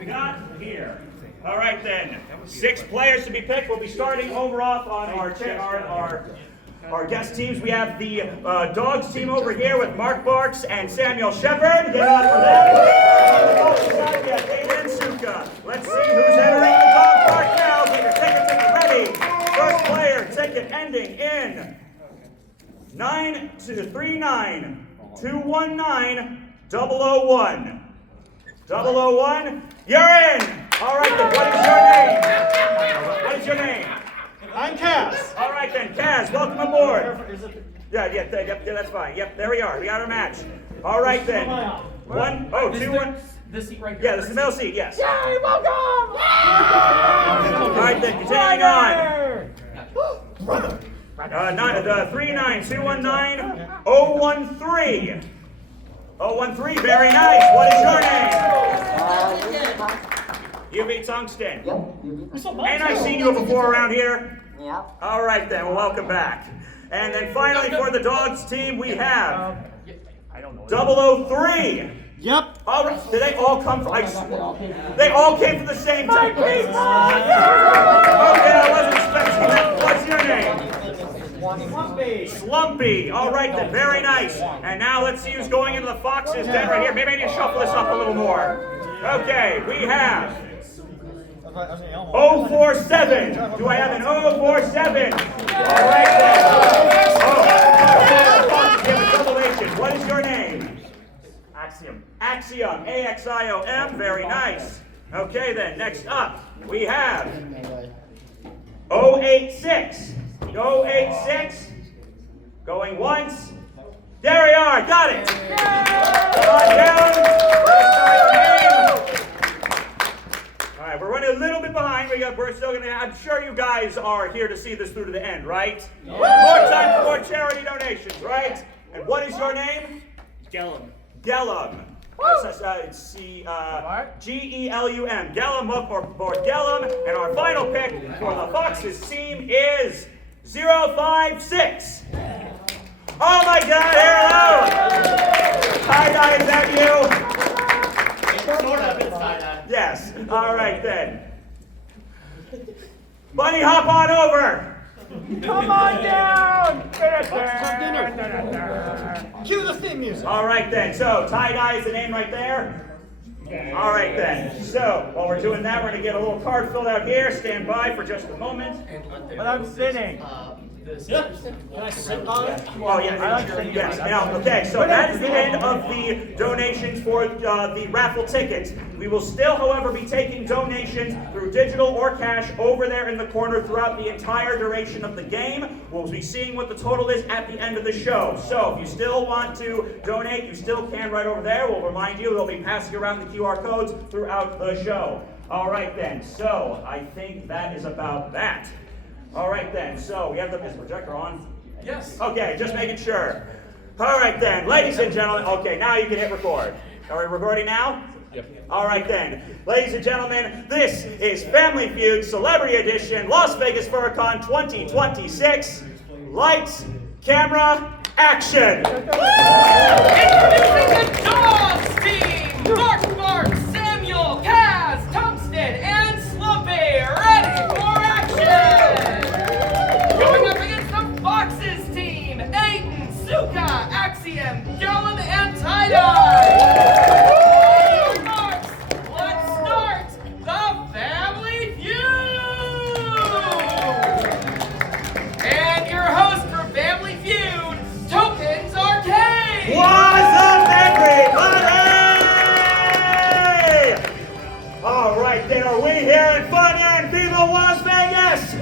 we got here? All right then, 6 players to be picked. We'll be starting over off on our guest teams. We have the dogs team over here with Mark Barks and Samuel Shepard. Get on for them. On the dog side, we have Aydan and Suka. Let's see who's entering the dog park now. Get your ticket ready. First player, ticket ending in 939-219-001. 001, you're in! All right then, what is your name? What is your name? I'm Kaz. All right then, Kaz, welcome aboard. Yeah, that's fine. Yep, there we are. We got our match. All right then. 2-1. This seat right here. Yeah, this is the middle seat, yes. Yay, welcome! All right then, continuing on. 39219-013. 013, very nice. What is your name? You beat Tungsten. Yep. Ain't I seen you before around here? Yep. All right then, well, welcome back. And then finally for the dogs team, we have 003. Yep. All right, did they all come from? They all came from the same time. Okay, I wasn't expecting that. What's your name? Slumpy. Slumpy. All right then, very nice. And now let's see who's going into the Fox's den right here. Maybe I need to shuffle this up a little more. Okay, we have 047. Do I have an 047? All right then. What is your name? Axiom. Axiom. A-X-I-O-M. Very nice. Okay then, next up, we have 086. 086. Going once. There we are. Got it. Come on down. All right, we're running a little bit behind. We're still gonna. I'm sure you guys are here to see this through to the end, right? More time for more charity donations, right? And what is your name? Gelum. Gelum. G-E-L-U-M. Gelum up for Gelum. And our final pick for the Foxes team is 056. Oh my God, hello! Tye Dye, is that you? Yes. All right then. Bunny, hop on over. Come on down! Cue the theme music. All right then. So Tye Dye is the name right there. All right then. So while we're doing that, we're gonna get a little card filled out here. Stand by for just a moment. But I'm sitting. Can I sit on it? Oh yeah. Yes. Now, okay. So that is the end of the donations for the raffle tickets. We will still, however, be taking donations through digital or cash over there in the corner throughout the entire duration of the game. We'll be seeing what the total is at the end of the show. So if you still want to donate, you still can right over there. We'll remind you, they'll be passing around the QR codes throughout the show. All right then. So I think that is about that. All right then. So we have the projector on. Yes. Okay, just making sure. All right then, ladies and gentlemen. Okay, now you can hit record. Are we recording now? Yep. All right then, ladies and gentlemen, this is Family Feud Celebrity Edition Las Vegas FurCon 2026. Lights, camera, action! Introducing the Dogs team! Mark, Samuel, Kaz, Tungsten, and Slumpy, ready for action! Going up against the Foxes team, Aydan, Suka, Axiom, Gelum, and Tye Dye. Let's start the Family Feud! And your host for Family Feud, Tokens Arcade! What's up, everybody? All right, then, are we here in fun and Viva Las Vegas?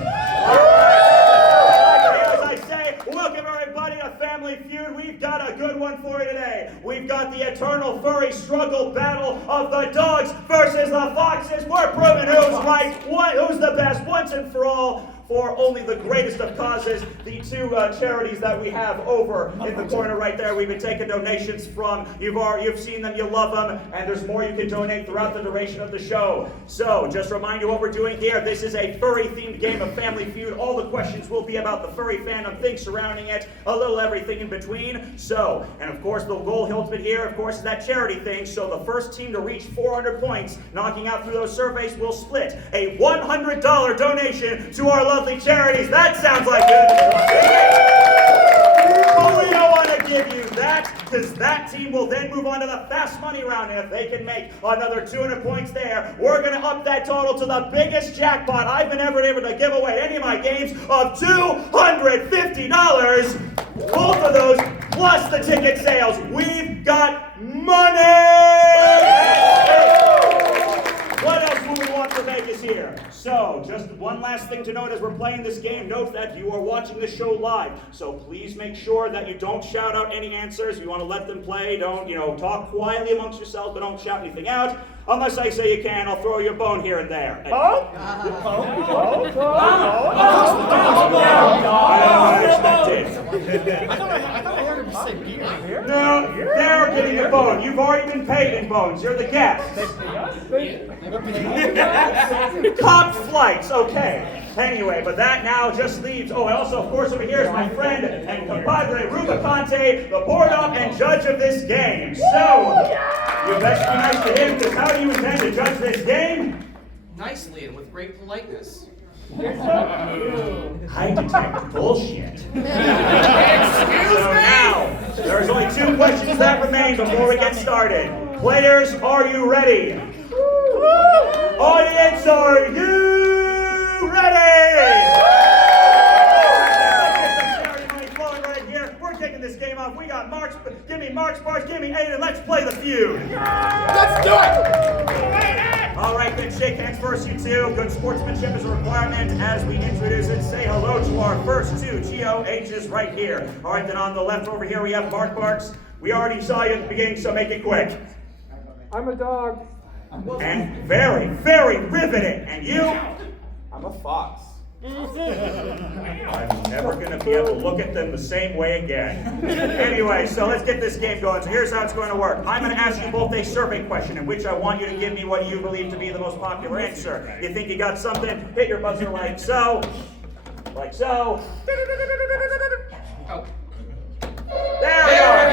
All right. As I say, welcome everybody to Family Feud. We've got a good one for you today. We've got the eternal furry struggle battle of the dogs versus the foxes. We're proving who's right, who's the best once and for all. for only the greatest of causes, the two charities that we have over in the corner right there. We've been taking donations from. You've seen them, you love them, and there's more you can donate throughout the duration of the show. So, just remind you what we're doing here. This is a furry-themed game of Family Feud. All the questions will be about the furry fandom, things surrounding it, a little everything in between. So, and of course, the goal ultimate here, of course, is that charity thing. So the first team to reach 400 points, knocking out through those surveys, will split a $100 donation to our lovely charities. That sounds like good. But we don't want to give you that, because that team will then move on to the fast money round, and if they can make another 200 points there, we're going to up that total to the biggest jackpot I've been ever able to give away at any of my games of $250. Both of those plus the ticket sales. We've got money! What else will we want for Vegas here? So, just one last thing to note as we're playing this game. Note that you are watching the show live. So please make sure that you don't shout out any answers. You want to let them play. Don't, talk quietly amongst yourselves, but don't shout anything out. Unless I say you can, I'll throw you a bone here and there. Oh? I thought I heard him say beer. No, they're getting a bone. You've already been paid in bones. You're the guest. Top flights, okay. Anyway, but that now just leaves. Oh, and also, of course, over here is my friend and compadre Ruba Conte, the board up and judge of this game. So, you best be nice to him, because how do you intend to judge this game? Nicely and with great politeness. I detect bullshit. Excuse So me! now, there's only 2 questions that remain before we get started. Players, are you ready? Audience, are you ready? Let's get some charity money flowing right here. We're kicking this game off. We got Marks, give me Marks, Bars, give me Aydan. Let's play the feud. Let's do it! All right, then shake hands first, you two. Good sportsmanship is a requirement as we introduce and say hello to our first 2 GOHs right here. All right, then on the left over here we have Mark Barks. We already saw you at the beginning, so make it quick. I'm a dog. And very, very riveting. And you? I'm a fox. I'm never going to be able to look at them the same way again. Anyway, so let's get this game going. So here's how it's going to work. I'm going to ask you both a survey question in which I want you to give me what you believe to be the most popular answer. You think you got something? Hit your buzzer like so. Like so. Oh. There we go.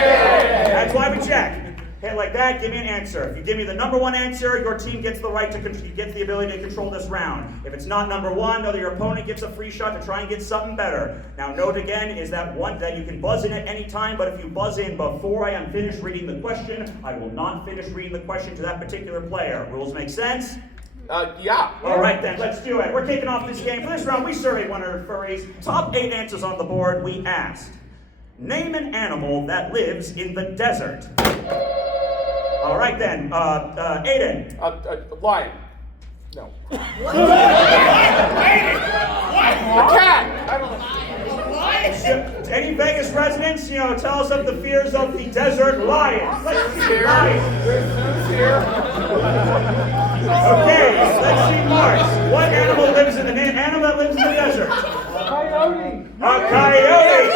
That's why we check. Hit like that, give me an answer. If you give me the number 1 answer, your team gets the ability to control this round. If it's not number 1, know that your opponent gets a free shot to try and get something better. Now, note again is that you can buzz in at any time, but if you buzz in before I am finished reading the question, I will not finish reading the question to that particular player. Rules make sense? Yeah. All right then, let's do it. We're kicking off this game. For this round, we surveyed 100 furries. Top 8 answers on the board. We asked, name an animal that lives in the desert. All right then, Aydan. Lion. No. What? A cat. I don't know. Any Vegas residents, tell us of the fears of the desert lions. Let's see lions. Okay, let's see Marks. What animal lives in the desert? Coyote. A coyote.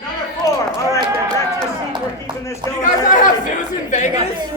Number 4. All right then, back to your seat. We're keeping this going. You guys not have zoos in Vegas?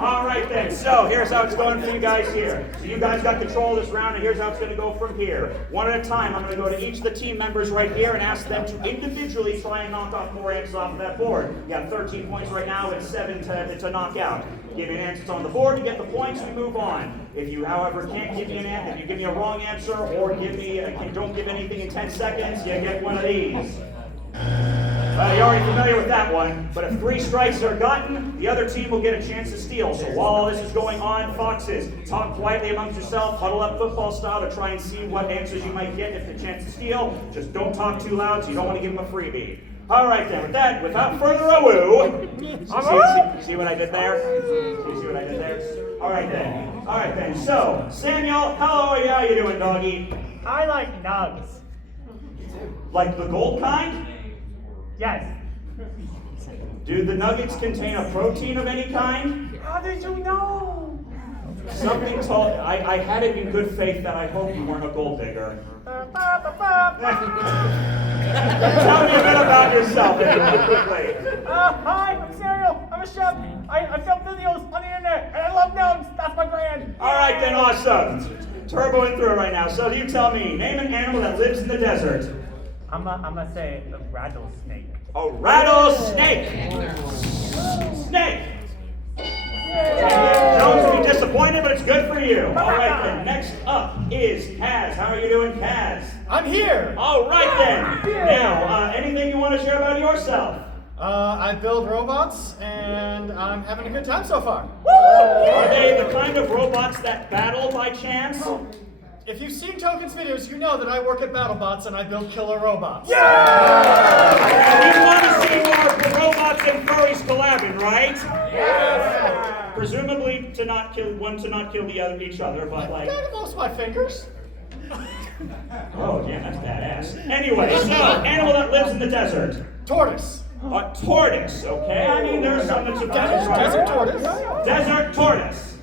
All right then, so here's how it's going for you guys here. So you guys got control of this round, and here's how it's going to go from here. One at a time, I'm going to go to each of the team members right here and ask them to individually try and knock off more answers off of that board. You got 13 points right now, it's 7 to knock out. Give me an answer on the board, you get the points, we move on. If you, however, can't give me an answer, if you give me a wrong answer or don't give anything in 10 seconds, you get one of these. You're already familiar with that one, but if 3 strikes are gotten, the other team will get a chance to steal. So while all this is going on, Foxes, talk quietly amongst yourself, huddle up football style to try and see what answers you might get if the chance to steal. Just don't talk too loud so you don't want to give them a freebie. All right then, with that, without further ado, see what I did there? See what I did there? All right then. So, Samuel, how you doing, doggy? I like nugs. Like the gold kind? Yes. Do the nuggets contain a protein of any kind? How did you know? Something told I had it in good faith that I hope you weren't a gold digger. Tell me a bit about yourself, quickly. Hi, I'm Cereal. I'm a Shep. I film videos on the internet, and I love gnomes. That's my brand. All right, then, awesome. Turboing through it right now. So you tell me, name an animal that lives in the desert. I'm gonna say a rattlesnake. A rattlesnake. Snake. Jones will be disappointed, but it's good for you. All right, then. Next up is Kaz. How are you doing, Kaz? I'm here. All right, then. Now, anything you want to share about yourself? I build robots, and I'm having a good time so far. Are they the kind of robots that battle by chance? If you've seen Token's videos, you know that I work at BattleBots and I build killer robots. You want to see more robots and furries collabing, right? Yes. Presumably to not kill the other each other, but like. Look at most of my fingers. Oh yeah, that's badass. Anyway, so animal that lives in the desert. Tortoise. A tortoise. Okay, I mean there's some that's Desert tortoise. Desert tortoise.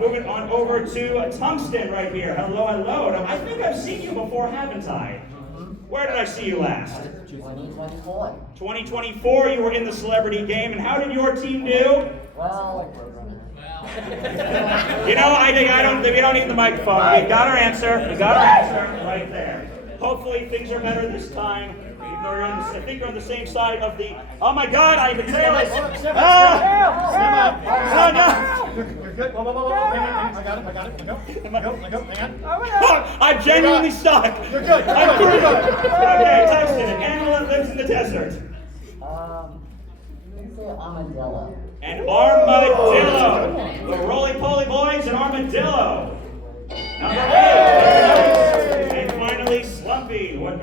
Moving on over to Tungsten right here. Hello, hello. Now, I think I've seen you before, haven't I? Where did I see you last? 2024. 2024, you were in the celebrity game, and how did your team do? Well, You know, we don't need the microphone. We got our answer. We got our answer right there. Hopefully things are better this time. Even though I think you're on the same side of the. Oh my God! I betrayed this. You're good. Whoa. Hang on. I got it. Let go. Hang on. I'm genuinely stuck. You're good. I'm pretty good. Okay, Tungsten, an animal that lives in the desert. let's say armadillo. An armadillo. The roly-poly boys, an armadillo. Number 8. And finally, Slumpy. What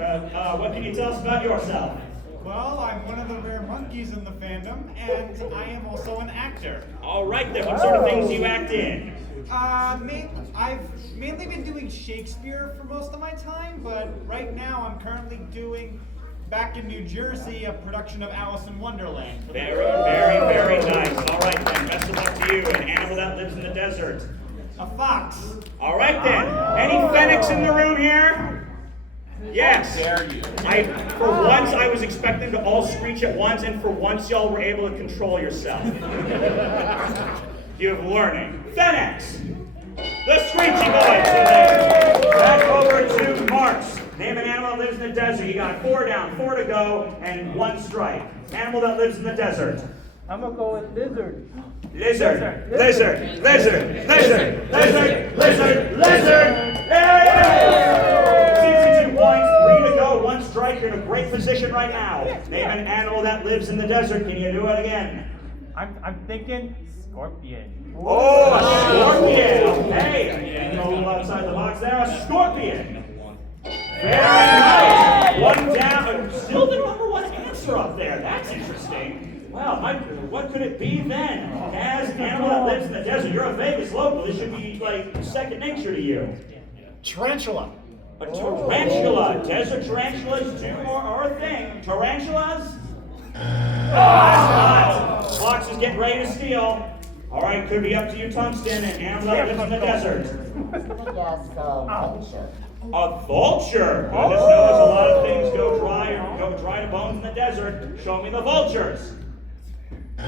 can you tell us about yourself? Well, I'm one of the rare monkeys in the fandom, and I am also an actor. All right then. What sort of things do you act in? I've mainly been doing Shakespeare for most of my time, but right now I'm currently doing, back in New Jersey, a production of Alice in Wonderland. Very, very, very nice. All right then. Best of luck to you. An animal that lives in the desert. A fox. All right then. Any fennecs in the room here? Yes. For once, I was expecting to all screech at once, and for once, y'all were able to control yourself. You have learning. Fennecs. The Screechy Boys. Back over to Marks. Name an animal that lives in the desert. You got 4 down, 4 to go, and 1 strike. Animal that lives in the desert. I'm gonna go with lizard. Lizard. Yay! 62 points, 3 to go, 1 strike. You're in a great position right now. Name an animal that lives in the desert. Can you do it again? I'm thinking scorpion. Oh, a scorpion. Okay. A little outside the box there. A scorpion. Very nice. 1 down. Still the number 1 answer up there. That's interesting. Well, what could it be then? As an animal that lives in the desert, you're a Vegas local. This should be like second nature to you. Tarantula. A tarantula. Desert tarantulas are a thing. Tarantulas? That's not. Fox is getting ready to steal. All right, could be up to you, Tungsten, an animal that lives in the desert. I guess vulture. A vulture. Goodness knows a lot of things go dry to bones in the desert. Show me the vultures. All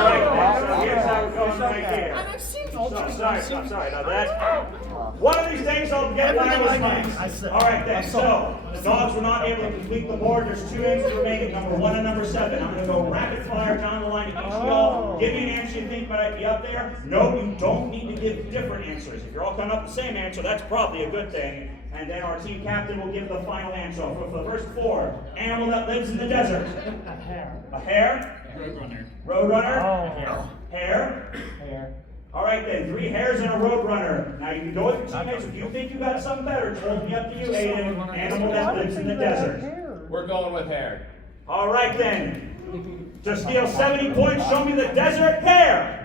right, then. So here's how we're going right here. Sorry. Now that. One of these days I'll get wireless mics. All right, then. So the dogs were not able to complete the board. There's 2 answers remaining, number 1 and number 7. I'm going to go rapid fire down the line to each of y'all. Give me an answer you think might be up there. No, you don't need to give different answers. If you're all coming up with the same answer, that's probably a good thing. And then our team captain will give the final answer. For the first 4, animal that lives in the desert. A hare. A hare? Roadrunner. Oh. Hare? Hare. All right then, 3 hares and a roadrunner. Now you can go with your teammates. If you think you got something better, it's totally up to you, Aydan. Animal that lives in the desert. We're going with hare. All right then. To steal 70 points, show me the desert hare.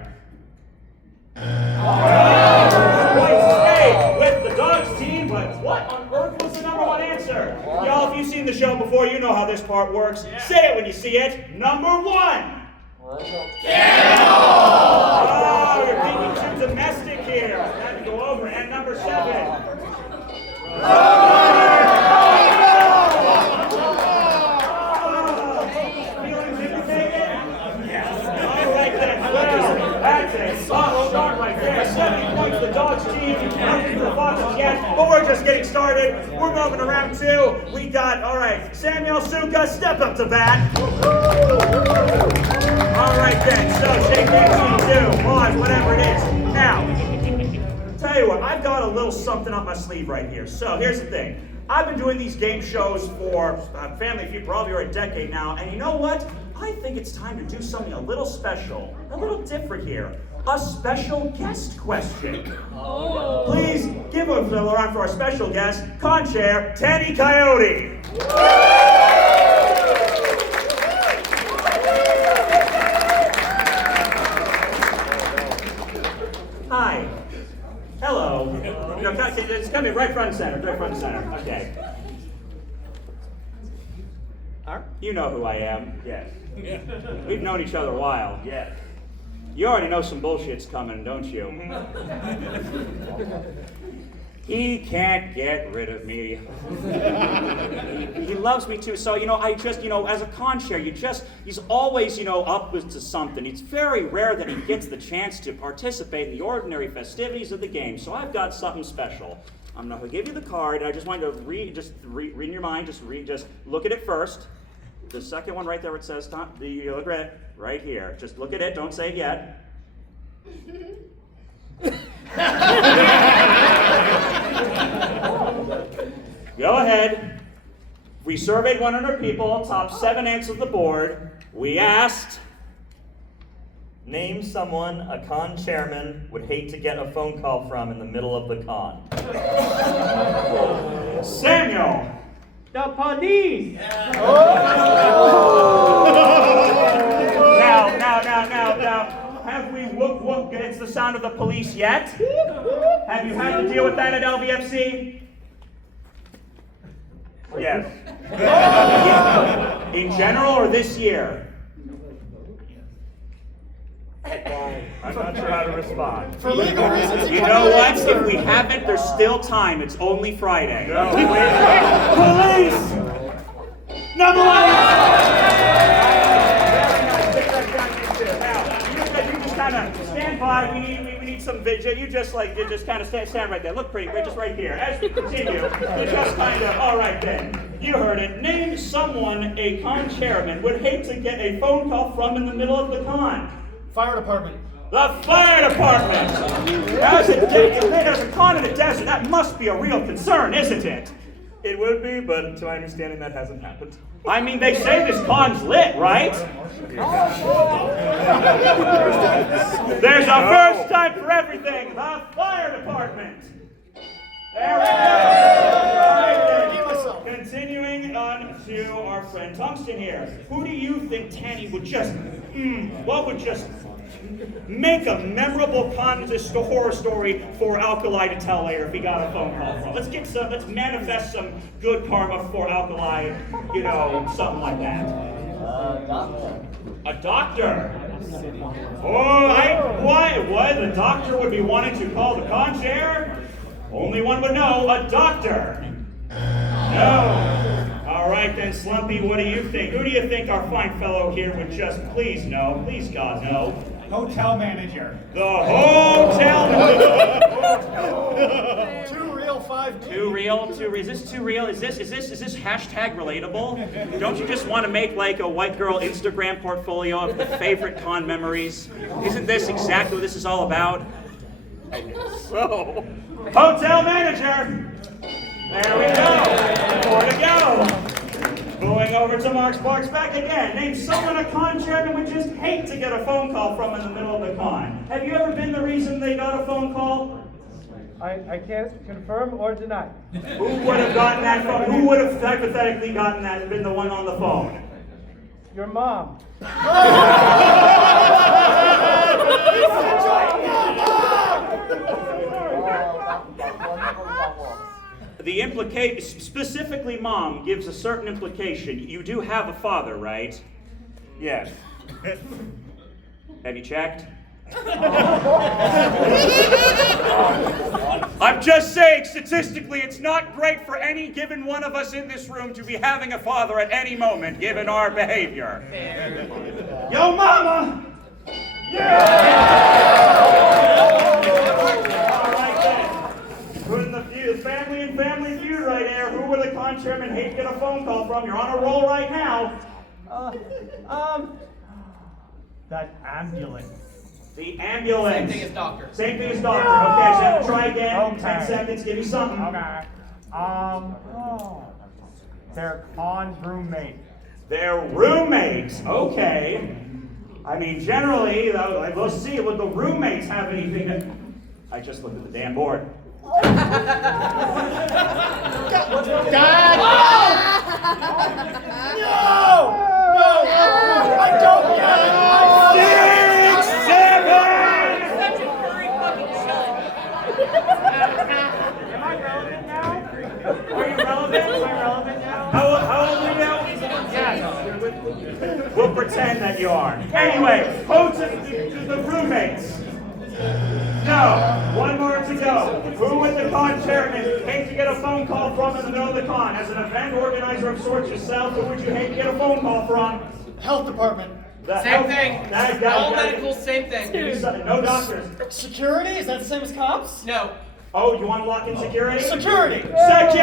Points stay with the dogs team, but what on earth was the number 1 answer? Y'all, if you've seen the show before, you know how this part works. Say it when you see it. Number 1. Oh, you're thinking too domestic here. Time to go over. And number 7. Feeling vindicated? Yes. All right then. Well, that's a soft start right there. 70 points the Dogs team. Nothing for the Foxes yet, but we're just getting started. We're moving to round 2. We got, all right, Samuel, Suka, step up to bat. All right then, so shake hands, you two, pause, whatever it is. Now, tell you what, I've got a little something up my sleeve right here. So here's the thing. I've been doing these game shows for Family Feud probably over a decade now, and you know what? I think it's time to do something a little special, a little different here. A special guest question. Please give a little round for our special guest, con chair, Tani Coyote. Hi. Hello. No, it's coming right front and center. Right front and center. Okay. You know who I am. Yes. We've known each other a while. Yes. You already know some bullshit's coming, don't you? He can't get rid of me. He loves me too. So, I just, as a con chair, he's always, up to something. It's very rare that he gets the chance to participate in the ordinary festivities of the game. So I've got something special. I'm not going to give you the card. I just want you to read in your mind, just look at it first. The second one right there where it says, you look at it right here. Just look at it, don't say it yet. Go ahead. We surveyed 100 people, top 7 answered the board. We asked, name someone a con chairman would hate to get a phone call from in the middle of the con. Samuel. The police! Now, have we whoop it's the sound of the police yet? Have you had to deal with that at LVFC? Yes. In general or this year? I'm not sure how to respond. For legal reasons. You know what? If we haven't, there's still time. It's only Friday. No, Police! Number 1! Now, you just kind of stand by. We need some video. You just kind of stand right there. Look pretty. We're just right here. As we continue, you just kind of, all right then. You heard it. Name someone a con chairman would hate to get a phone call from in the middle of the con. Fire department. The fire department! There's a con in the desert. That must be a real concern, isn't it? it would be, but to my understanding, that hasn't happened. I mean, they say this con's lit, right? There's a first time for everything. The fire department. There we go. Continuing on to our friend Tungsten here. Who do you think Tani would just, what would just make a memorable horror story for Alkali to tell later if he got a phone call from? Let's manifest some good karma for Alkali, something like that. Doctor. A doctor? Oh, why the doctor would be wanting to call the concierge? Only one would know, a doctor. No. All right then, Slumpy, what do you think? Who do you think our fine fellow here would just please know? Please, God, no. Hotel manager. The hotel manager. 2 real, 5 Too real? Is this too real? Is this hashtag relatable? Don't you just want to make like a white girl Instagram portfolio of the favorite con memories? Isn't this exactly what this is all about? So, hotel manager. There we go. 4 to go. Going over to Mark Sparks back again. Name someone a con chairman would just hate to get a phone call from in the middle of the con. Have you ever been the reason they got a phone call? I can't confirm or deny. Who would have gotten that phone? Who would have hypothetically gotten that and been the one on the phone? Your mom. The implication, specifically mom, gives a certain implication. You do have a father, right? Yes. Have you checked? I'm just saying, statistically, it's not great for any given one of us in this room to be having a father at any moment, given our behavior. Yo, mama! All right then. Putting the family feud right there. Who would the con chairman hate to get a phone call from? You're on a roll right now. That ambulance. The ambulance. Same thing as doctor. Same thing as doctor. Okay, so you have to try again. Okay. 10 seconds. Give me something. Okay. They're Khan's roommate. They're roommates. Okay. I mean, generally, though, we'll see. Would the roommates have anything to... I just looked at the damn board. Dad! No! I don't get it! 6, 7! Such a furry fucking shut. Am I relevant now? Are you relevant? Am I relevant now? How old are you now? Yes. We'll pretend that you are. Anyway, who's the roommates? No. One more to go. Who would the con chairman hate to get a phone call from in the middle of the con? As an event organizer of sorts yourself, who would you hate to get a phone call from? Health department. Same thing. All medical, same thing. No doctors. Security? Is that the same as cops? No. Oh, you want to lock in security? Security! Security!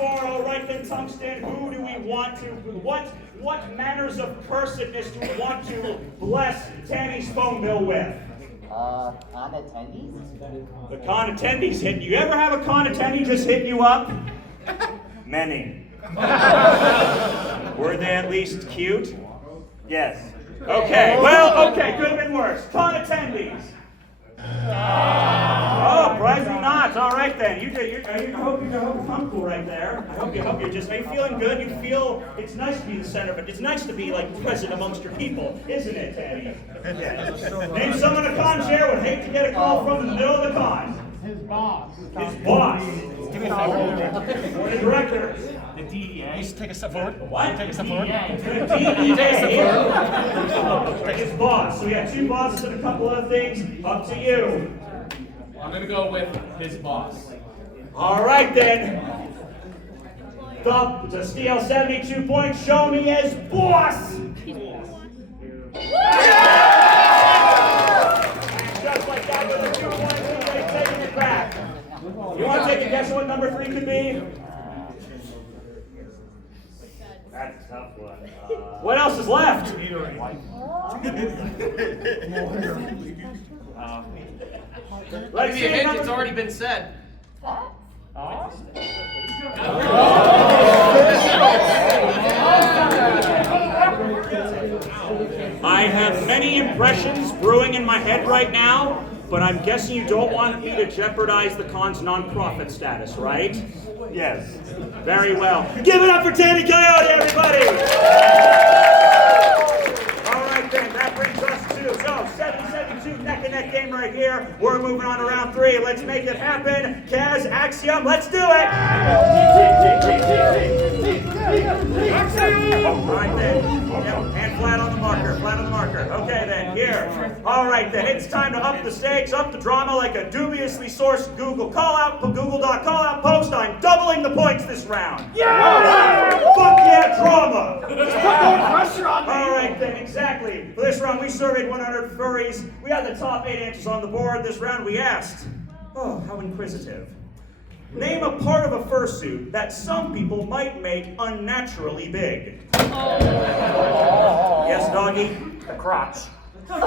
All right then, Tungsten, who do we want to, what manners of cursedness do we want to bless Tani's phone bill with? Con attendees? The con attendees hit you. You ever have a con attendee just hit you up? Many. Were they at least cute? Yes. Okay, well, okay, could have been worse. Con attendees. Oh, surprisingly not. All right then. I hope you're comfortable right there. I hope you're just. Are you feeling good? You feel it's nice to be the center, but it's nice to be like present amongst your people, isn't it, Tani? Name someone a con chair would hate to get a call from in the middle of the con. His boss. His boss. Or the director. The DEA. Just take a step forward. What? Take a step forward. The DEA. His boss. So we have two bosses and a couple other things. Up to you. I'm gonna go with his boss. All right then. To steal 72 points, show me his boss. Just like that with the 2 points, he's taking it back. You want to take a guess what number 3 could be? That's a tough one. What else is left? Let's Maybe a see. hint, it's already been said. I have many impressions brewing in my head right now, but I'm guessing you don't want me to jeopardize the con's nonprofit status, right? Yes. Very well. Give it up for Tani Coyote, everybody! All right then, that brings us to 7-7-2 neck-and-neck game right here. We're moving on to round 3. Let's make it happen. Kaz, Axiom, let's do it! All right then. Yep, and flat on the marker, flat on the marker. Okay then, here. All right then, it's time to up the stakes, up the drama like a dubiously sourced Google Google.call-out post. I'm doubling the points this round. Yeah! Fuck yeah, drama! Just put more pressure on me! All right then, exactly. For this round, we surveyed 100 furries. We had the top 8 answers on the board. This round, we asked, oh, how inquisitive. Name a part of a fursuit that some people might make unnaturally big. Yes, doggy? The crotch. Huh.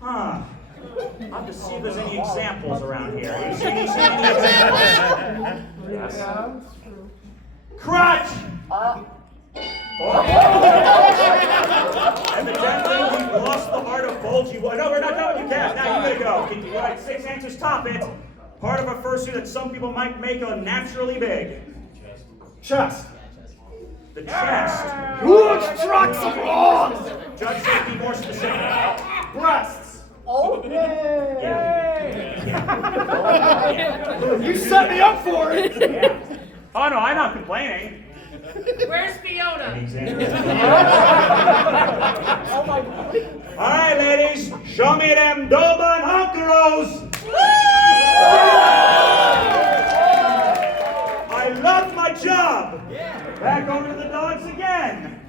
I'll have to see if there's any examples around here. You see any examples? Yes. Crotch! Evidently, we've lost the art of bulgy. No, we're not done with you, Cass. Now you gotta go. You got 6 answers. Top it. Part of a fursuit that some people might make unnaturally big. Chest. The chest. Huge trucks of balls! Judge should be more specific. Breasts. Oh, You set me up for it! Yeah. Oh no, I'm not complaining. Where's Fiona? Oh my God. All right, ladies, show me them Doba and Honkeros. I love my job. Back over to the dogs again.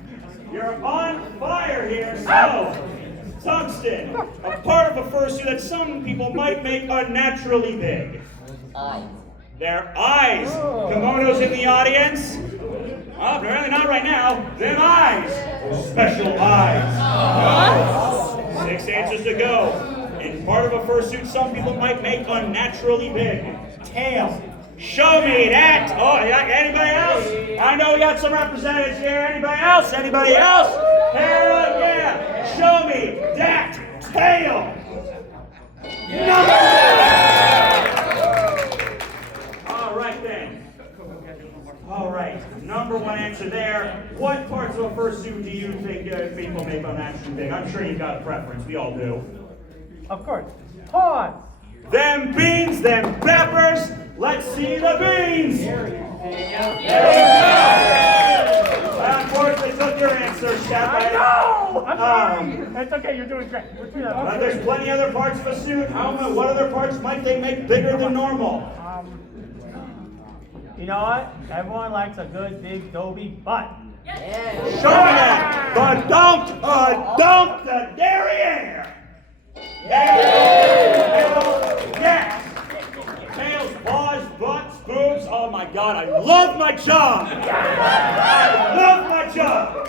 You're on fire here, so Tungsten, a part of a fursuit that some people might make unnaturally big. Eyes. Their eyes. Kimonos in the audience. Oh, apparently not right now. Them eyes. Special eyes. 6 answers to go. In part of a fursuit, some people might make unnaturally big. Tail. Show me that. Oh, anybody else? I know we got some representatives here. Anybody else? Anybody else? Hell yeah. Show me that tail. All right then. All right. Number one answer there. What parts of a fursuit do you think people make unnaturally big? I'm sure you've got a preference. We all do. Of course. Pause. Them beans, them peppers. Let's see the beans. There we go. Unfortunately, took your answer, Shep. I know! I'm sorry! It's okay, you're doing great. There's plenty other parts of a suit. What other parts might they make bigger than normal? You know what? Everyone likes a good big doby butt. Show me that! The derriere! Yes! Tails, paws, butts, boobs. Oh my God, I love my job! I love my job!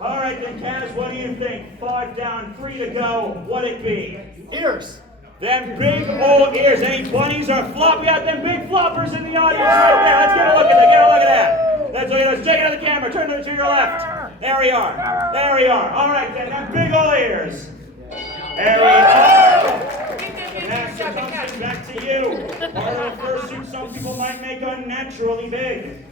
All right then, Kaz, what do you think? 5 down, 3 to go. What'd it be? Ears. Them big old ears. Any bunnies or flop? We got them big floppers in the audience right there. Let's get a look at that. Get a look at that. Let's check it out the camera. Turn to your left. There we are. There we are. All right then. Them big old ears. There we are. Next, back to you. Part of a fursuit some people might make unnaturally big.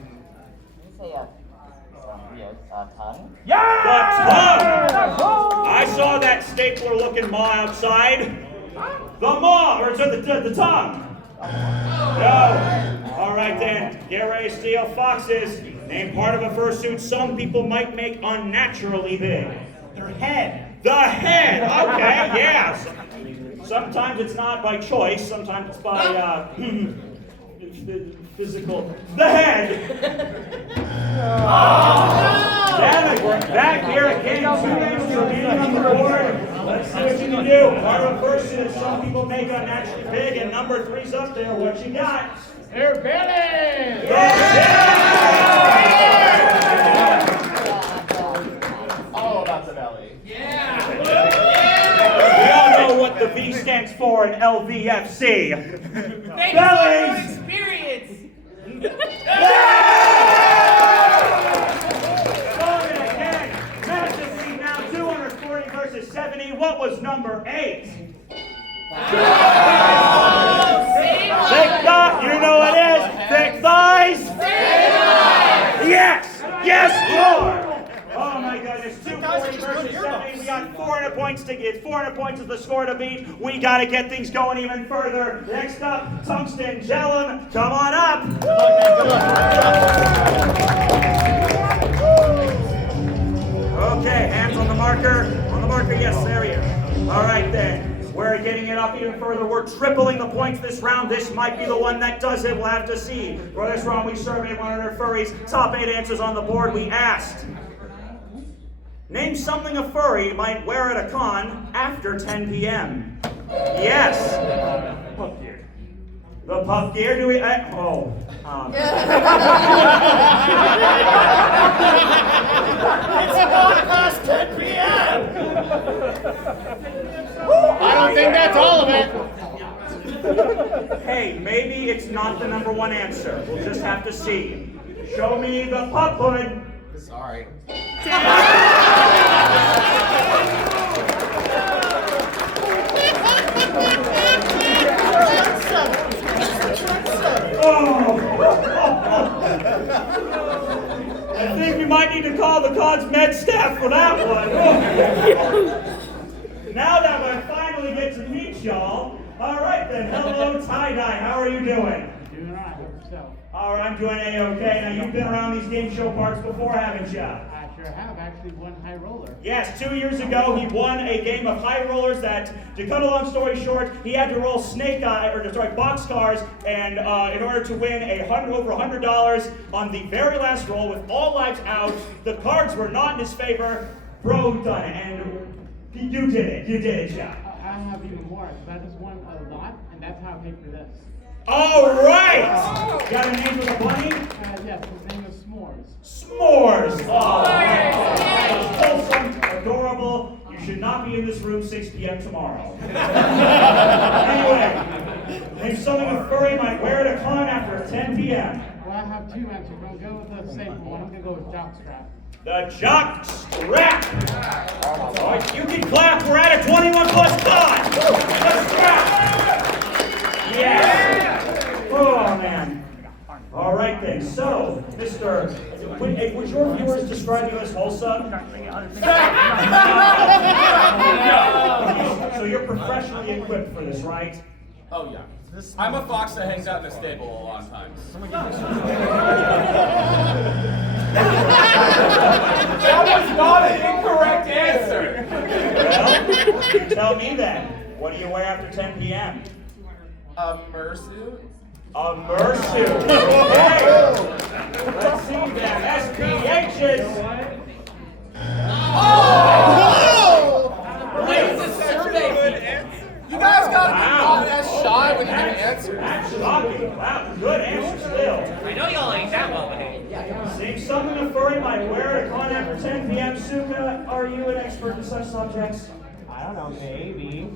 Can you say tongue? Yeah! The tongue. I saw that stapler-looking maw outside. The maw, or the tongue. No. All right then. Get ready to steal foxes. Name part of a fursuit some people might make unnaturally big. Their head. The head. Okay. Yeah. Sometimes it's not by choice. Sometimes it's by physical. The head. Damn it, we're back here again. 2 names remaining on the board. Let's see what you can do. Part of a fursuit some people make unnaturally big, and number 3's up there. What you got? They're belly! All about the belly. We all know what the V stands for in LVFC. Thanks for your experience. Massive lead now, 240 versus 70. What was number 8? Thick thighs. You know what it is. Thick thighs. Yes. Yes, Lord. Oh my goodness. 240 versus 70. We got 400 points to get. 400 points is the score to beat. We got to get things going even further. Next up, Tungsten, Gelum. Come on up. Okay, hands on the marker. On the marker, yes, there he is. All right then. We're getting it up even further. We're tripling the points this round. This might be the one that does it. We'll have to see. For this round, we surveyed 100 furries. Top 8 answers on the board. We asked, name something a furry might wear at a con after 10 p.m. Yes. Puff gear. The puff gear? Do we? It's not past 10 p.m. I don't think that's all of it. Hey, maybe it's not the number 1 answer. We'll just have to see. Show me the pup hood. Sorry. I think we might need to call the Cons Med staff for that one. Now that we finally get to meet y'all, all right then. Hello, Tye Dye. How are you doing? doing all right. Hope so. All right, I'm doing A-okay. Now, you've been around these game show parks before, haven't you? I sure have. Actually won high roller. Yes, 2 years ago, he won a game of high rollers that, to cut a long story short, he had to roll boxcars, and in order to win over $100 on the very last roll with all lives out, the cards were not in his favor. Bro done it, and you did it, Shep. I have even more, because I just won a lot, and that's how I paid for this. All right! Got a name for the bunny? Yes, his name is S'mores. S'mores! Oh, wholesome, adorable. You should not be in this room 6 p.m. tomorrow. Anyway, name something a furry might wear at a con after 10 p.m. Well, I have two answers. I'll go with the safe one. I'm going to go with jock strap. The jock strap! All right, you can clap. We're at a 21 plus con! The strap! Yes! Oh, man. All right, then. So, Mr. Would your viewers describe you as wholesome? So you're professionally equipped for this, right? Oh yeah. I'm a fox that hangs out in the stable a lot of times. That was not an incorrect answer. Well, you tell me then. What do you wear after 10 p.m.? A mersuit? A mersuit. Okay. Let's see then. SPHs. You guys gotta be not as shy when you give an answer. That's shocking. Wow, good answer still. I know y'all ain't that well behaved. Name something a furry might wear at a con after 10 p.m. Suka, are you an expert in such subjects? I don't know, maybe.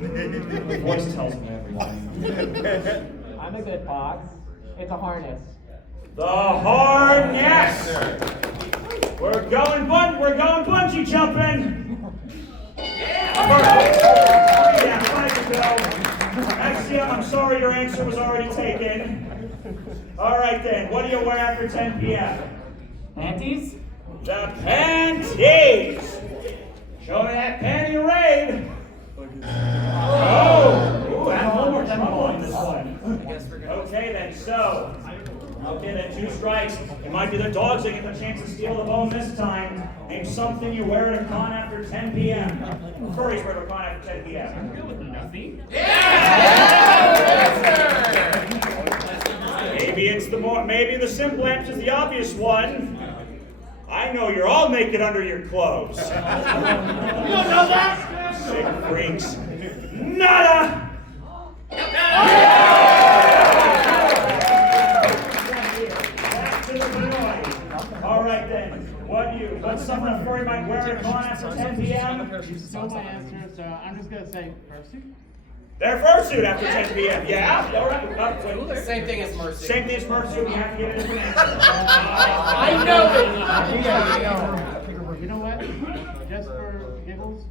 The voice tells me everything. I'm a good fox. It's a harness. The harness! We're going bungee jumping! Perfect. 5 to go. Axiom, I'm sorry your answer was already taken. All right then, what do you wear after 10 p.m.? Panties? The panties! Show me that panty raid! Oh! Ooh, and a little more trouble on this one. Okay then, so. Okay then, 2 strikes. It might be the dogs that get the chance to steal the bone this time. Name something you wear at a con after 10 p.m. Furries wear at a con after 10 p.m. Good with nothing. Maybe the simple answer is the obvious one. I know you're all naked under your clothes. You don't know that? Sick freaks. Nada! All right then. What's something a furry might wear at a con after 10 p.m.? You stole my answer, so I'm just going to say fursuit. Their fursuit after 10 p.m. Yeah? All right. Same thing as mercy. Same thing as fursuit. You have to give it an answer. I know it. You know what? Just for giggles?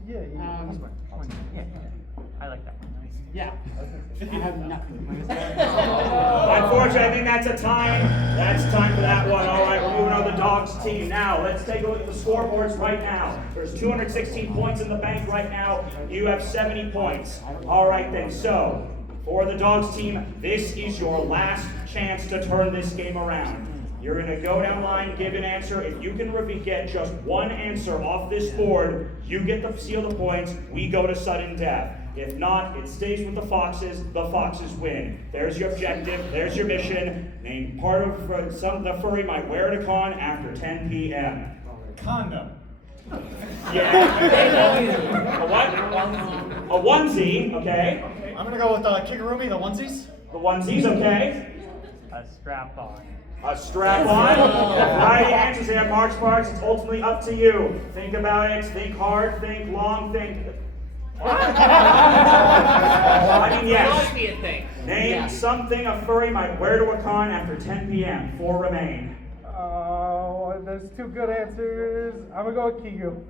I like that one. Yeah. I have nothing. Unfortunately, I think that's a time. That's time for that one. All right, we're moving on to the dogs team. Now, let's take a look at the scoreboards right now. There's 216 points in the bank right now. You have 70 points. All right, then. So, for the dogs team, this is your last chance to turn this game around. You're going to go down the line, give an answer. If you can get just one answer off this board, you get to seal the points. We go to sudden death. If not, it stays with the foxes. The foxes win. There's your objective. There's your mission. Name part of the furry might wear at a con after 10 p.m. Condom. Yeah. A what? A onesie, okay. I'm gonna go with Kigurumi, the onesies. The onesies, okay. A strap-on. A strap-on. Variety answers here, March Parks. It's ultimately up to you. Think about it. Think hard. Think long. Think. I mean, yes. Name something a furry might wear to a con after 10 p.m. 4 remain. Oh, there's 2 good answers. I'm gonna go with Kigu.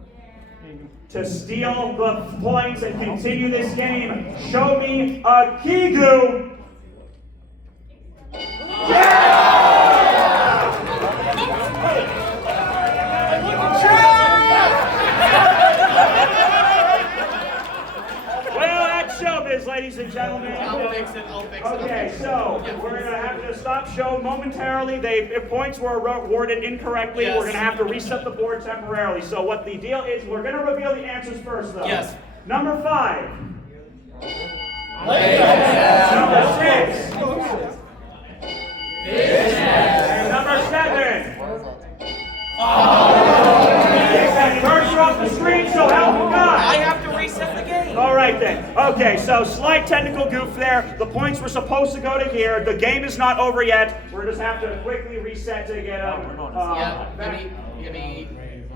To steal the points and continue this game, show me a Kigu. Well, that's showbiz, ladies and gentlemen. I'll fix it. Okay, so We're going to have to stop show momentarily. If points were awarded incorrectly, we're going to have to reset the board temporarily. So what the deal is, we're going to reveal the answers first, though. Yes. Number 5. Number 6. And number 7. Cursor off the screen, so help me God. I have to reset the game. All right then. Okay, so slight technical goof there. The points were supposed to go to here. The game is not over yet. We're just have to quickly reset to get back. Give me.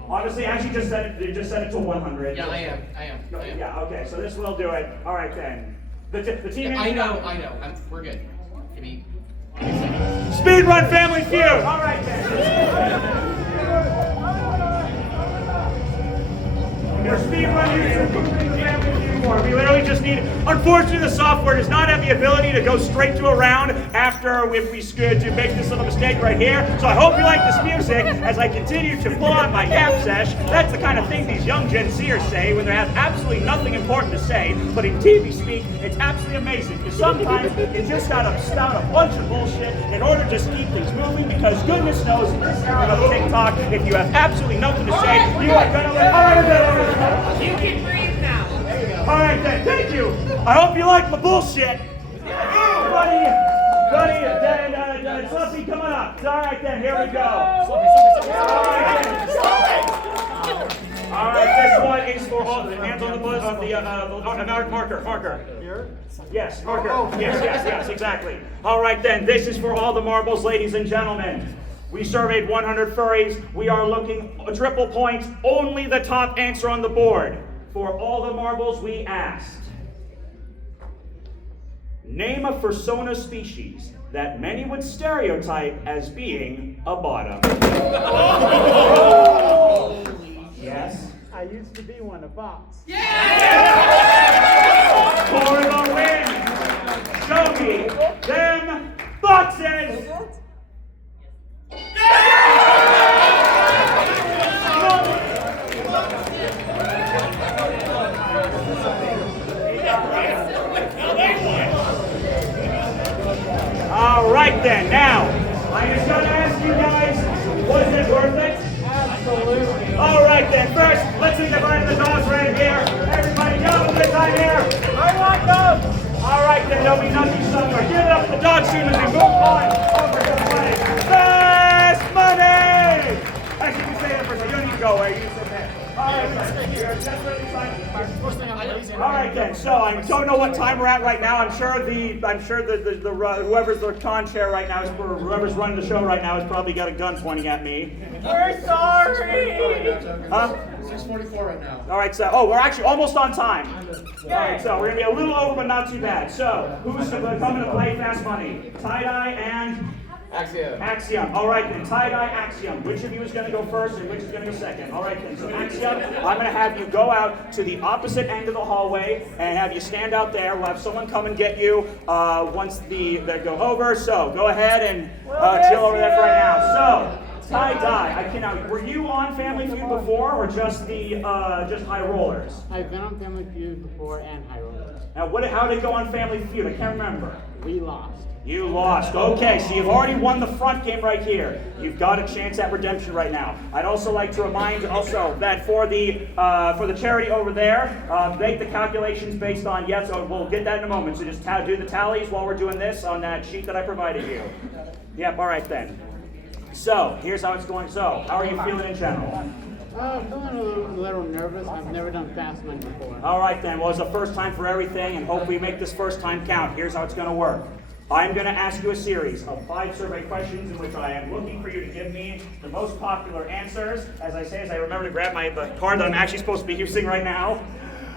Honestly, actually, just set it to 100. Yeah, I am. Yeah. Okay, so this will do it. All right then. The team. I know. We're good. Give me. Speed run Family Feud. All right then. Your speed run we literally just need. Unfortunately, the software does not have the ability to go straight to a round after if we could to make this little mistake right here. So I hope you like this music as I continue to pull on my yap sesh. That's the kind of thing these young Gen Zers say when they have absolutely nothing important to say. But in TV speak, it's absolutely amazing because sometimes you just gotta spout a bunch of bullshit in order to just keep things moving. Because goodness knows, in this era of TikTok, if you have absolutely nothing to say, you are gonna let. All right, You can breathe now. all right then, thank you. I hope you like my bullshit. Buddy, Slumpy coming up. All right then, here we go. All right, this one is for all the hands on the butt of the marker. Here? Yes, marker. Yes, exactly. All right then, this is for all the marbles, ladies and gentlemen. We surveyed 100 furries. We are looking triple points, only the top answer on the board. For all the marbles we asked. Name a fursona species that many would stereotype as being a bottom. Yes? I used to be one, a fox. For the win! Show me them boxes! All right then, now, I'm just going to ask you guys, was it worth it? Absolutely. All right then, first, let's see the right of the dogs right here. Everybody, go this time here. I want those. All right then, there'll be nothing somewhere. Give it up for the dog soon as we move on over to play. Fast money! Actually, you can say that first. You don't need to go away. You can sit there. All right then. So I don't know what time we're at right now. I'm sure whoever's the con chair right now whoever's running the show right now has probably got a gun pointing at me. We're sorry. Huh? 6:44 right now. All right. So we're actually almost on time. All right. So we're gonna be a little over, but not too bad. So who's coming to play Fast Money? Tye Dye and. Axiom. All right then, Tye Dye, Axiom. Which of you is going to go first and which is going to go second? All right then, so Axiom, I'm going to have you go out to the opposite end of the hallway and have you stand out there. We'll have someone come and get you once they go over. So go ahead and chill over there for right now. So, Tye Dye, were you on Family Feud before or just just High Rollers? I've been on Family Feud before and High Rollers. Now, how did it go on Family Feud? I can't remember. We lost. You lost. Okay, so you've already won the front game right here. You've got a chance at redemption right now. I'd also like to remind that for the charity over there, make the calculations based on so we'll get that in a moment. So just do the tallies while we're doing this on that sheet that I provided you. Yep. All right then. So here's how it's going. So how are you feeling in general? I'm feeling a little nervous. I've never done Fast Money before. All right then. Well, it's the first time for everything, and hope we make this first time count. Here's how it's going to work. I'm going to ask you a series of 5 survey questions in which I am looking for you to give me the most popular answers. As I remember to grab the card that I'm actually supposed to be using right now.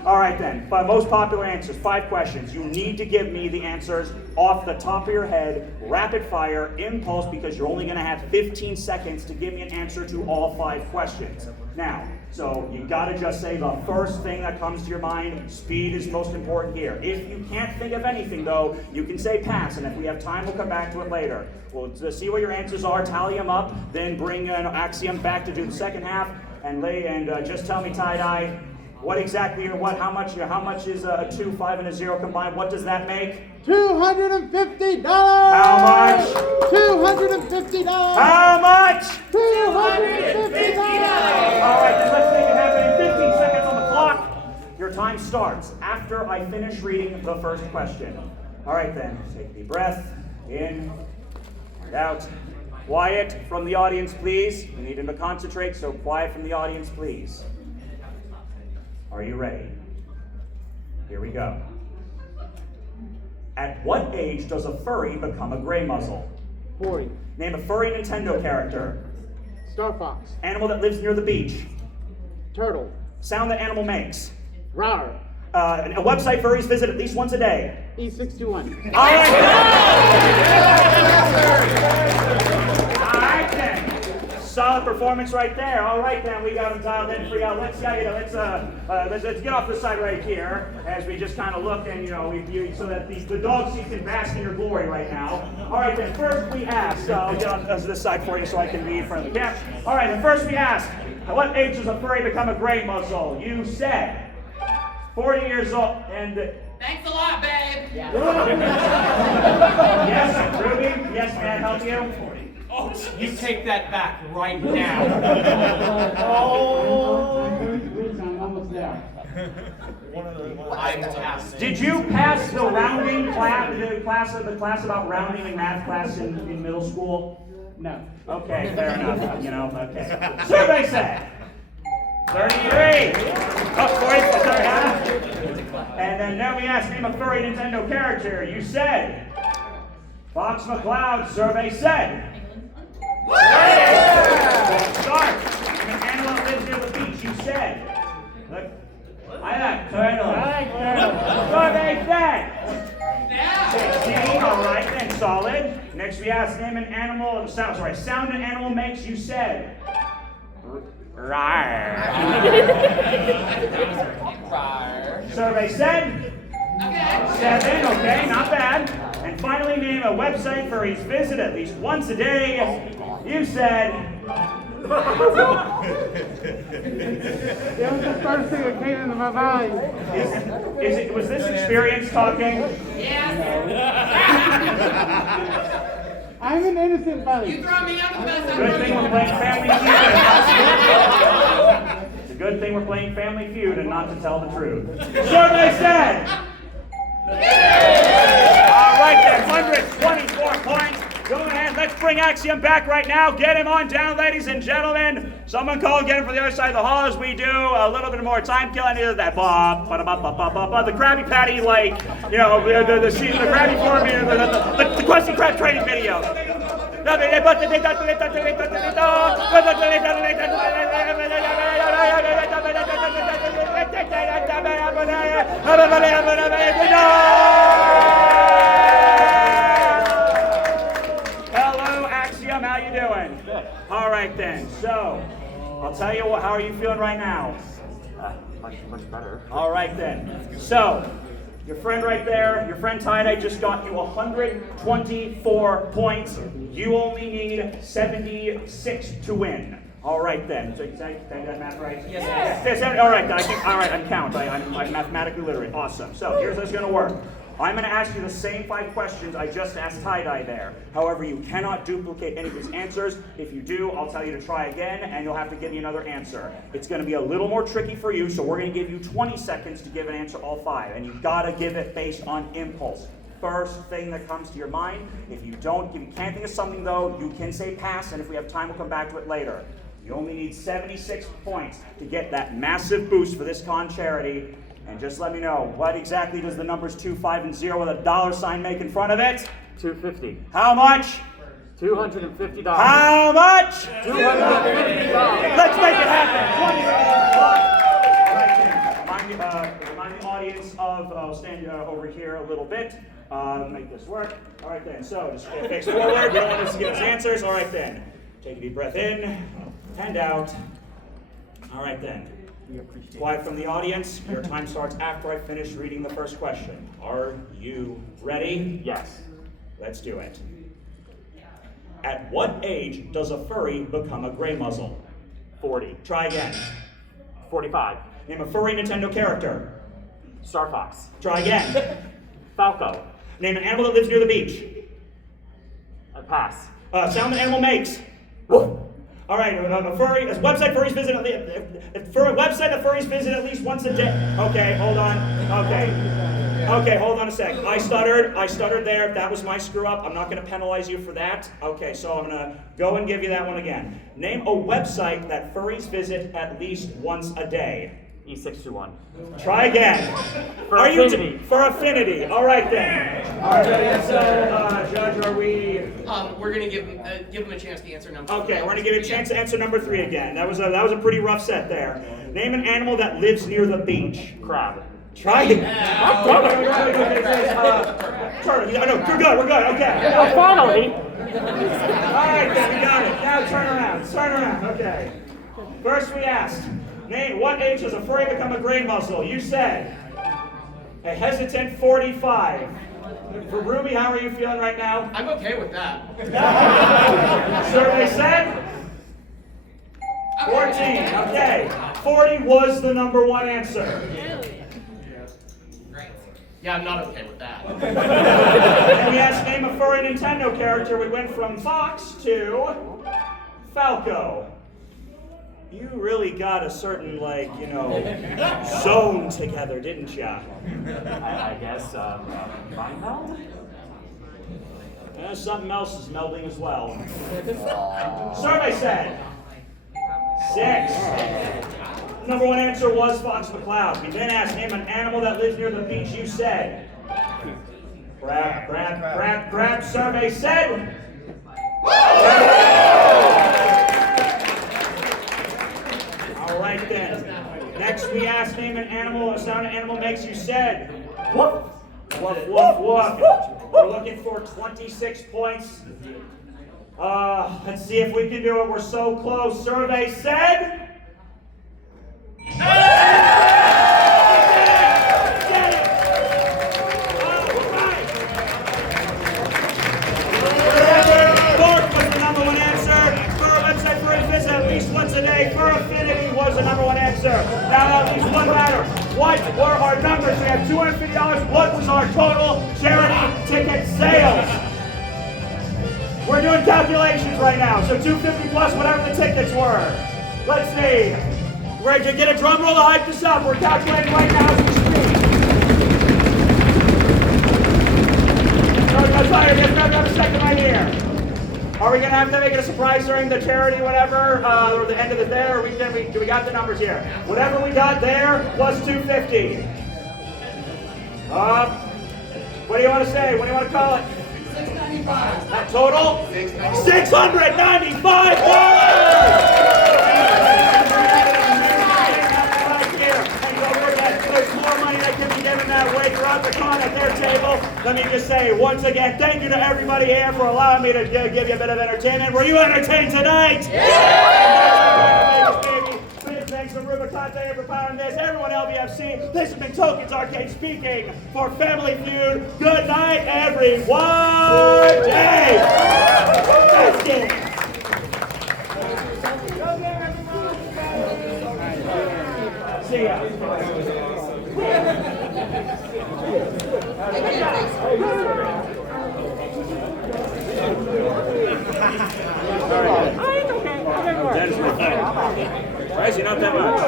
All right then, most popular answers, 5 questions. You need to give me the answers off the top of your head, rapid fire, impulse, because you're only going to have 15 seconds to give me an answer to all 5 questions. Now, so you got to just say the first thing that comes to your mind. Speed is most important here. If you can't think of anything though, you can say pass, and if we have time, we'll come back to it later. We'll see what your answers are, tally them up, then bring an Axiom back to do the second half, and just tell me, Tye Dye, What exactly, how much is a 2, 5, and a 0 combined? What does that make? $250. How much? $250. How much? $250. All right, then let's make it happen in 15 seconds on the clock. Your time starts after I finish reading the first question. All right then, take a deep breath, in and out. Quiet from the audience, please. We need him to concentrate, so quiet from the audience, please. Are you ready? Here we go. At what age does a furry become a gray muzzle? 40. Name a furry Nintendo character. Star Fox. Animal that lives near the beach. Turtle. Sound that animal makes. Rawr. A website furries visit at least once a day. E621. All right. All right then. Solid performance right there. All right then, we got them dialed in for you. Let's get off the side right here as we just kind of look and so that the dog seats can bask in your glory right now. All right then. First we ask. I'll get on this side for you so I can be in front of the camera. All right. Then first we ask, at what age does a furry become a gray muzzle? You said 40 years old and. Thanks a lot, babe. Yes, Ruby. Yes, may I help you? Oh, you take that back right now. Almost there. I'm passing. Did you pass the rounding class, the class about rounding in math class in middle school? No. Okay, fair enough. Okay. Survey said 33. Oh, sorry, huh? And then we asked, name a furry Nintendo character. You said Fox McCloud. Survey said. Start. Name an animal that lives near the beach. You said. Look. I like turtles. Survey said. 16. All right, then solid. Next we asked, name an animal. Sound an animal makes. You said. Rawr. Survey said. 7. Okay, not bad. And finally, name a website furries visit at least once a day. You said. That was the first thing that came into my mind. Was this experience talking? Yes. I'm an innocent buddy. You throw me under the bus. Good thing we're playing Family Feud. It's a good thing we're playing Family Feud and not to tell the truth. Survey said. All right then, 124 points. Go ahead, let's bring Axiom back right now. Get him on down, ladies and gentlemen. Someone call and get him from the other side of the hall as we do a little bit more time killing. Either that the Krabby Patty, the Krabby Form, the Krusty Krab training video. Hello, Axiom. How you doing? Good. All right then. So, I'll tell you what. How are you feeling right now? Much better. All right then. So, your friend right there, your friend Tye Dye just got you 124 points. You only need 76 to win. All right then. So, did I do that math right? Yes. All right. All right. I'm count. I'm mathematically literate. Awesome. So here's how it's going to work. I'm going to ask you the same 5 questions I just asked Tye Dye there. However, you cannot duplicate any of his answers. If you do, I'll tell you to try again, and you'll have to give me another answer. It's going to be a little more tricky for you, so we're going to give you 20 seconds to give an answer all 5, and you've got to give it based on impulse. First thing that comes to your mind. If you can't think of something though, you can say pass, and if we have time, we'll come back to it later. You only need 76 points to get that massive boost for this con charity. And just let me know, what exactly does the numbers 2, 5, and 0 with a $sign make in front of it? 250. How much? $250. How much? $250. Let's make it happen. 20 seconds. Remind the audience of, I'll stand over here a little bit. Make this work. All right then, so just face forward. You don't want us to give us answers. All right then. Take a deep breath in and out. All right then. Quiet from the audience. Your time starts after I finish reading the first question. Are you ready? Yes. Let's do it. At what age does a furry become a gray muzzle? 40. Try again. 45. Name a furry Nintendo character. Star Fox. Try again. Falco. Name an animal that lives near the beach. Pass. Sound an animal makes. All right, a furry, a website furries visit, a website that furries visit at least once a day. Okay, hold on. Okay, hold on a sec. I stuttered there. That was my screw up. I'm not going to penalize you for that. Okay, so I'm going to go and give you that one again. Name a website that furries visit at least once a day. E621. Try again. For affinity. For affinity. All right then. All right, so Judge, are we? We're gonna give him a chance to answer number. Okay, we're gonna give you a chance to answer number 3 again. That was a pretty rough set there. Name an animal that lives near the beach. Crab. Try it. Turtle. No, we're good. We're good. Okay. Oh, finally. All right, then we got it. Now turn around. Turn around. Okay. First we asked, name what age does a furry become a gray muzzle? You said a hesitant 45. For Ruby, how are you feeling right now? I'm okay with that. Survey said 14. Okay. 40 was the number 1 answer. Yeah, I'm not okay with that. And we asked name a furry Nintendo character. We went from Fox to Falco. You really got a certain, zone together, didn't ya? I guess, Reinhold? Something else is melding as well. Survey said 6. Number 1 answer was Fox McCloud. We then asked name an animal that lives near the beach. You said crab. Survey said all right then. Next we asked name an animal, a sound an animal makes. You said woof. Woof, woof, woof. We're looking for 26 points. Let's see if we can do it. We're so close. Survey said once a day. For affinity was the number 1 answer. Now at least one matter. What were our numbers? We have $250. What was our total charity ticket sales? We're doing calculations right now. So $250 plus whatever the tickets were. Let's see. We're going to get a drum roll to hype this up. We're calculating right now as we speak. Grab a second right here. Are we going to have to make it a surprise during the charity whatever, or the end of the day, or do we got the numbers here? Whatever we got there was $250. What do you want to say? What do you want to call it? $695. That total? $695! There's more money that can be given that way throughout the con at their table. Let me just say once again, thank you to everybody here for allowing me to give you a bit of entertainment. Were you entertained tonight? Yeah! Big thanks to Rubicon here for powering this. Everyone LVFC, this has been Tokens Arcade speaking for Family Feud. Good night, everyone! Hey! That's it! See ya. Crazy, not that much.